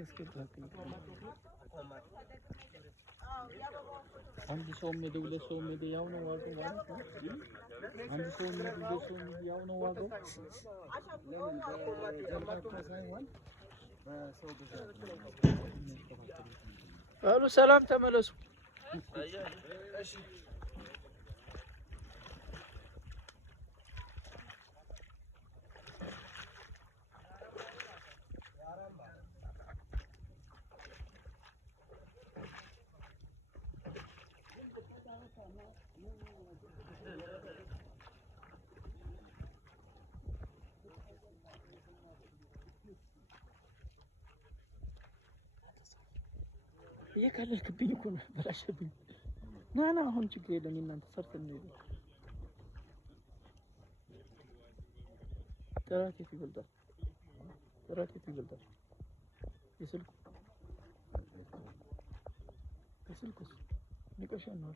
इसके बाकी አንድ ሰው ሜዳ ሁለት ሰው ሜዳ ያው ነው ዋጋው ማለት ነው። አንድ ሰው ሜዳ ሁለት ሰው ሜዳ ያው ነው ዋጋው። አሉ ሰላም ተመለሱ። እሺ እየቀለድክብኝ እኮ ነው በላሽብኝ ና አሁን ችግር የለም እናንተ ሰርተን ነው ተራቴት ይበልጣል የስልኩስ ንቀሻ ነው